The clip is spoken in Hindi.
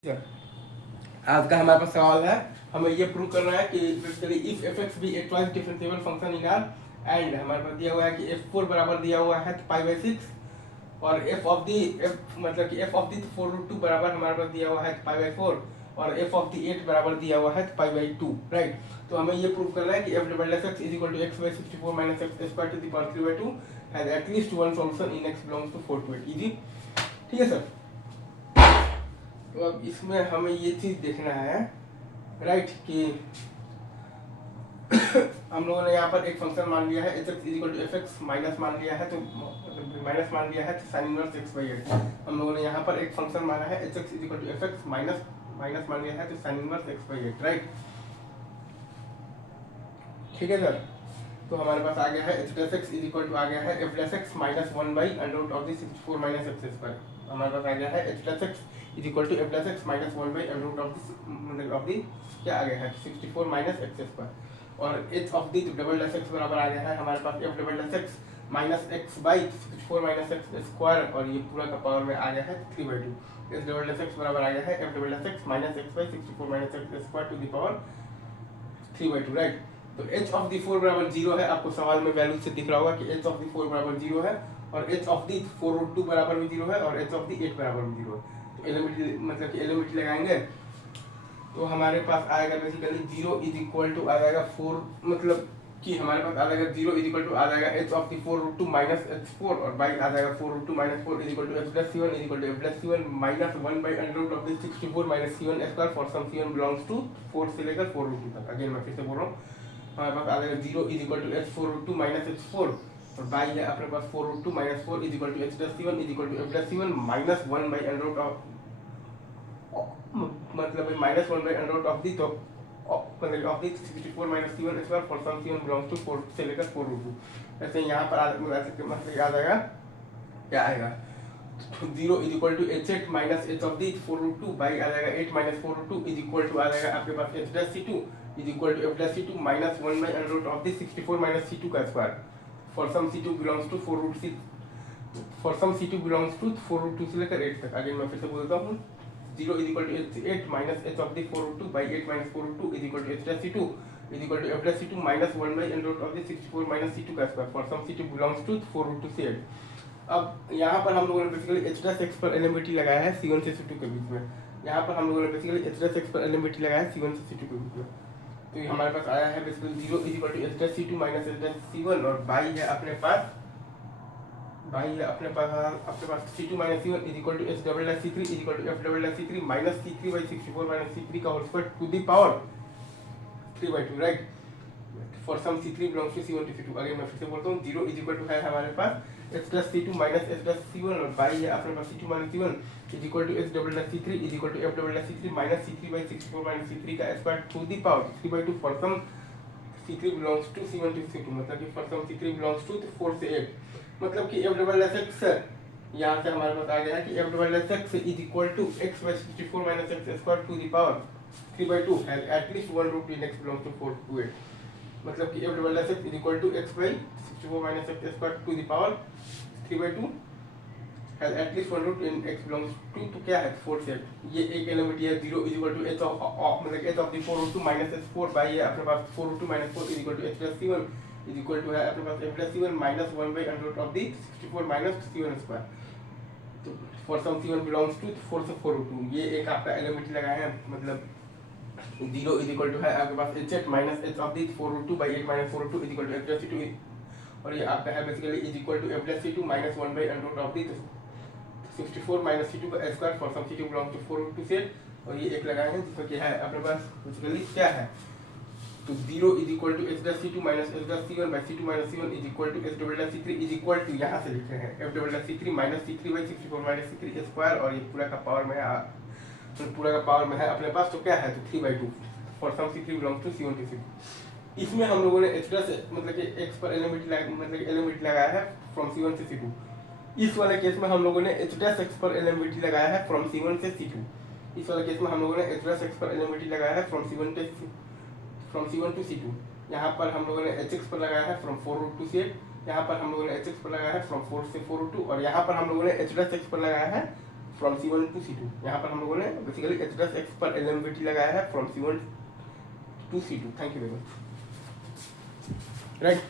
आज का हमारे पास सवाल है, हमें ये प्रूव करना है कि if f x be a twice differentiable function in R and हमारे पास दिया हुआ है कि एफ फोर बराबर दिया हुआ है पाई बाई सिक्स और एफ ऑफ दी एफ मतलब कि f of the four root two बराबर हमारे पास दिया हुआ है पाई बाई फोर और एफ ऑफ दी एट बराबर दिया हुआ है पाई बाई टू, राइट। तो हमें ये प्रूव करना है कि f double s x is equal to x by 64 minus x square to the power 3 by 2 has at least one solution in x belongs to 4 to 8 easy. ठीक है सर। तो अब इसमें हमें ये चीज देखना है, राइट, कि हम लोगों ने यहाँ पर एक फंक्शन मान लिया है H X is equal to F X minus मान लिया है, तो माइनस मान लिया है तो sine inverse X by eight. हम लोगों ने यहाँ पर एक फंक्शन माना है H X is equal to F X minus मान लिया है तो sine inverse X by eight, right. ठीक है सर। तो हमारे पास आ गया है H dash x is equal to आ गया है F dash x minus 1 by under root of the 64 minus x square. हमारे पास आ गया है H dash x is equal to F dash x minus 1 by under root of the क्या आ गया है 64 माइनस एक्स स्क्वायर और H of the double dash x बराबर आ गया है हमारे पास F double dash x minus x by 64 minus x square और ये पूरा का पावर में आ गया है 3 by 2। H double dash x बराबर आ गया है f double dash x minus x by 64 minus x square to the power 3 by 2, right. तो एच ऑफ दी फोर बराबर जीरो है, आपको सवाल में वैल्यू से दिख रहा होगा कि एच ऑफ दी फोर बराबर जीरो है और H of the four root two बराबर भी जीरो है और एच ऑफ दी एट बराबर भी जीरो है। तो एलिमेंट्री मतलब कि एलिमेंट्री लगाएंगे तो हमारे पास आएगा basically zero is equal to आ जाएगा फोर, मतलब कि हमारे पास आ जाएगा जीरो इज इक्वल टू आ जाएगा H of the four root two minus H four और बाई आ जाएगा four root two minus four is equal to H plus C one is equal to F plus C one minus 1 by under root of the 64 minus C one square for some C one belongs to 4 से लेकर 4 रूट टू तक। अगेन मैं फिर से बोल रहा हूँ, हमारे पास आ जाएगा zero is equal to H four root two minus H four और बाई है अपने पास four root two minus four is equal to H plus C one is equal to F plus C one minus 1 by under root of मतलब minus 1 by under root of the तो मतलब of the 64 minus C one square for some C one belongs to 4 से लेकर 4 रूट टू। ऐसे यहाँ पर मतलब याद आएगा क्या आएगा zero is equal to H eight minus H of the four root two by आ जाएगा eight minus four root two is equal to आ जाएगा आपके पास H dash C two is equal to F dash C two minus 1 by under root of the 64 minus C two का square for some C two belongs to four root C for some C two belongs to four root two से लेकर 8 तक। अगेन मैं फिर से बोलता हूँ zero is equal to eight minus H of the four root two by eight minus four root two is equal to H dash C two is equal to F dash C two minus 1 by under root of the 64 minus C two का square for some C two belongs to four root two से 8। अब यहाँ पर हम लोगों ने बेसिकली एच डैश एक्स पर एलिमेंट्री लगाया है C1 से C2 के बीच में। यहाँ पर हम लोगों ने बेसिकली एच डैश एक्स पर एलिमेंट्री लगाया है C1 से C2 के बीच में। तो ये हमारे पास आया है basically zero is equal to H dash C2 minus h dash C1 और बाई है अपने पास C2 minus C1 is equal to H double dash C3 is equal to F double dash C3 minus C3 by 64 minus C3 का whole square to the power 3 by 2, right. For some C3 belongs to C1 to C2। Again मैं फिर से बोलता हूँ जीरो इज इक्वल टू है हमारे पास H plus C2 minus H plus C1 और बाई है अपने पास C2 minus C1 is equal to H double dash C3 is equal to F double dash C3 minus C3 by 64 minus C3 का square to the power 3 by 2 for some C3 belongs to C1 to C2, मतलब कि for some C3 belongs to 4 से 8, मतलब कि एफ डबल डैश एक्स यहाँ से हमारे पास आ गया है कि f double dash x is equal to x by 64 minus x square to the power 3 by 2 has at least one root in x belongs to 4 to 8, मतलब कि f double dash x is equal to x by 64 minus x square to the power 3 by 2 has at least one root in x belongs to, तो क्या है 4 से 8। ये एक एलिमेंट है zero is equal to H of मतलब H of the 4 root two minus H 4 by है अपने पास 4 root two minus 4 is equal to H plus C1 is equal to है अपने पास F plus C1 minus 1 by under root of the 64 minus C1 square. तो for some C1 belongs to 4 से 4 रूट टू, ये एक आपका एलिमेंट लगाया है, मतलब जीरो इज इक्वल टू है आपके पास H eight minus H of the four root two by eight minus four root two is equal to F plus C2 और ये आपका है basically is equal to F plus C2 minus 1 by under root of the 64 minus C2 का square for some C2 belongs to 4 root two से, और ये एक लगाए हैं जिसमें क्या है अपने पास बेसिकली क्या है, तो zero is equal to H dash C2 minus h dash C1 by C2 minus C1 is equal to H double dash C3 is equal to यहाँ से लिखे हैं f double dash C3 minus C3 by 64 minus C3 square और ये पूरा का पावर में है तो पूरा का पावर में है अपने पास, तो क्या है तो 3 by 2 for some C3 belongs to C1 to C2। इसमें हम लोगों ने एच डैश मतलब कि एक्स पर एलिमेंट लगाया है फ्रॉम C1 से C2। इस वाले केस में हम लोगों ने एच डैश एक्स पर एलिमेंट लगाया है फ्रॉम C1 से C2। इस वाले केस में हम लोगों ने एच डैश एक्स पर एलिमेंट लगाया है फ्रॉम C1 to C2। यहाँ पर हम लोगों ने एच एक्स पर लगाया है फ्रॉम 4 रूट टू से 8, यहाँ पर हम लोगों ने एच एक्स पर लगाया है फ्रॉम 4 से 4 रूट टू और यहाँ पर हम लोगों ने एच डैश एक्स पर लगाया है फ्रॉम C1 टू C2। यहाँ पर हम लोगों ने बेसिकली h प्लस एक्स पर एलिमेंटिविटी लगाया है from C1 to C2। Thank you very much. Right.